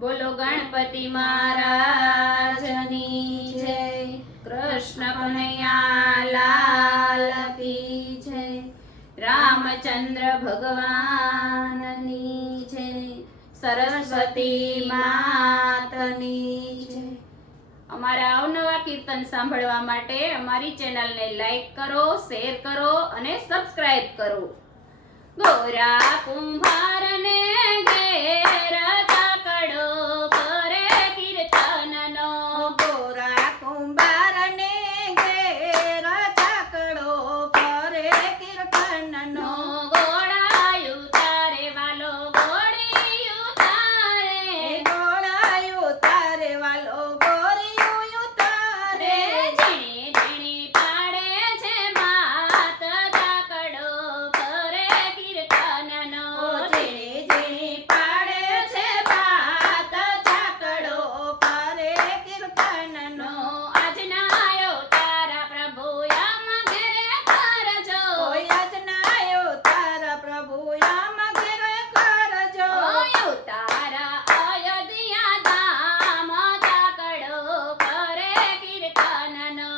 બોલો ગણપતિ મહારાજની જય, કૃષ્ણ કનૈયા લાલ કી જય, રામચંદ્ર ભગવાનની જય, સરસ્વતી માતની જય। અમારા અવનવા કીર્તન સાંભળવા માટે અમારી ચેનલને લાઈક કરો, શેર કરો અને સબસ્ક્રાઇબ કરો। ગોરા કુંભારને ઘેર કાકડો કરે કીર્તનનો, ગોરા કુંભારને ઘેર કાકડો કરે કીર્તનનો, ગોળાયું તારે વાલો ગોળિયું તારે, ગોળાયું તારે વાલો ગોળિયું તારે, ઝીણી ઝીણી પાડે છે માત કાકડો કરે કીર્તનનો, ઝીણી ઝીણી પાડે છે ભાત કાકડો કરે કીર્તનનો, આજનાયો તારા પ્રભુ યમ ઘેરે કરજો, યજ્ઞાયો તારા પ્રભુ યમ ઘેર કરજો, તારા અયોધ્યા ધામ કાકડો કરે કીર્તનનો,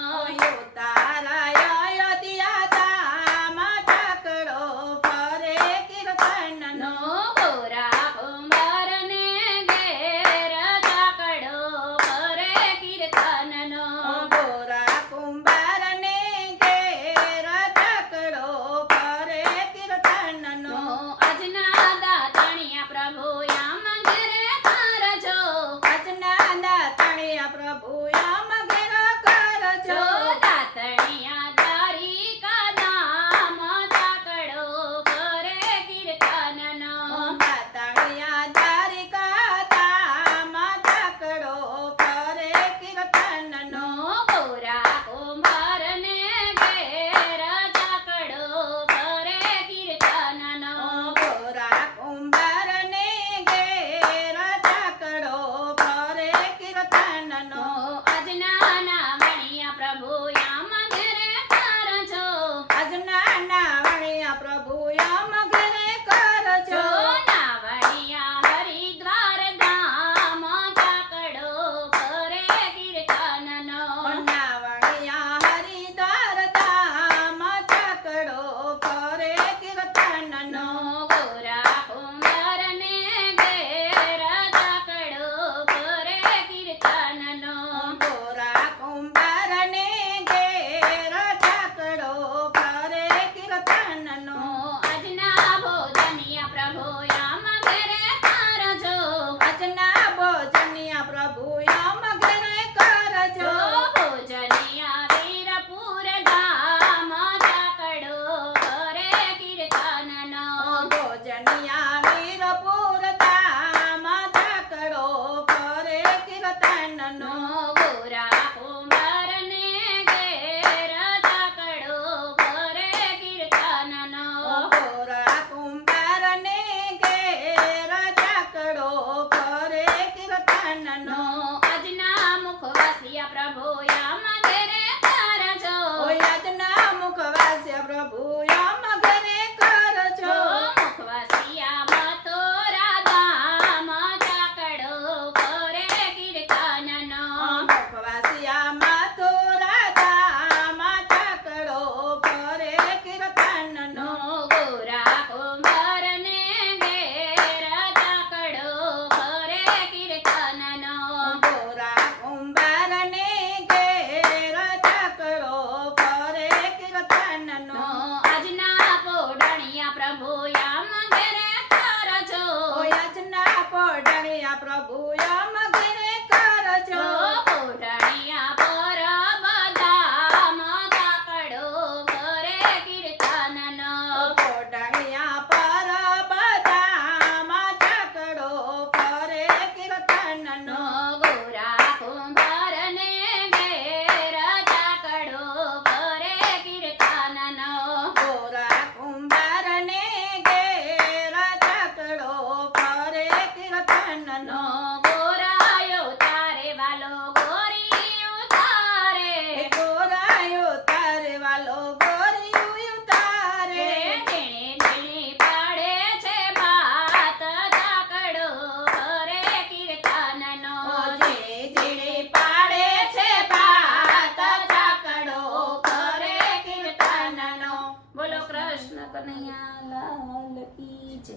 તારા અયોધ્યા ધામ કાકડો કરે કીર્તનનો, ગોરા કુંભારને ઘેર કાકડો કરે કીર્તનનો, ગોરા કુંભારને ઘેર કાકડો કરે કીર્તનનો, આજના દાતણિયા પ્રભુ યમ ઘેરે કરજો, આજના દાતણિયા પ્રભુ યમ ઘેર કરજો, દાતણિયા દ્વારિકા ધામ કાકડો કરે કીર્તનનો, દાતણિયા દ્વારિકા ધામ કાકડો કરે કીર્તનનો, ગોરા કુંભારને ઘેર કાકડો કરે કીર્તનનો, ગોરા કુંભારને ઘેર કાકડો કરે કીર્તનનો, આજના નામણિયા પ્રભુ યમ ઘેરે કરજો, આજના નાવણિયા પ્રભુ યમ ઘેર કરજો, નાવણિયા હરિદ્વાર ધામ કાકડો કરે કીર્તનનો, નાવણિયા હરિદ્વાર ધામ કાકડો કરે કીર્તનનો, ગોરા કુંભારને ઘેર કાકડો કરે કીર્તનનો, ગોરા કુંભારને ઘેર કાકડો કરે કીર્તનનો, આજના ભોજનિયા પ્રભુ યમ ઘેરે કરજો, આજના ભોજનિયા પ્રભુ યમ ઘેર કરજો, ભોજનિયા વીરપુર ધામ કાકડો કરે કીર્તનનો, ભોજનિયા વીરપુર ધામ કાકડો કરે કીર્તનનો, ગોરા કુંભારને ઘેર કાકડો કરે કીર્તનનો, ગોરા કુંભારને ઘેર કાકડો કરે કીર્તનનો, આજના મુખવાસિયા પ્રભુ યમ ઘેરે કરજો, યજ્ઞા મુખવાસ્ય પ્રભુ યમ ઘેર કરજો, મુખવાસિયા મથુરા ધામ કાકડો કરે કીર્તનનો, મુખવાસ્યા મથુરા ધામ કાકડો કરે કીર્તનનો, ગોરા કુંભારને ઘેર કાકડો કરે કીર્તનનો, ગોરા કુંભારને ઘેર કાકડો કરે કીર્તનનો, આજના પોઢણિયા પ્રભુ યમ ઘેરે કરજો, યજ્ઞા પોઢણિયા પ્રભુ યમ ઘેર કરજો, પોઢણિયા પર બધામ કાકડો કરે કીર્તનનો, પોઢણિયા પર બધામ કાકડો કરે કીર્તનનો, ગોરા કુંભારને ઘેર કાકડો કરે કીર્તનનો, ગોરા કુંભારને ઘેર કાકડો કરે કીર્તનનો, ગોરા કૃષ્ણ કનૈયા લાલ કી જય.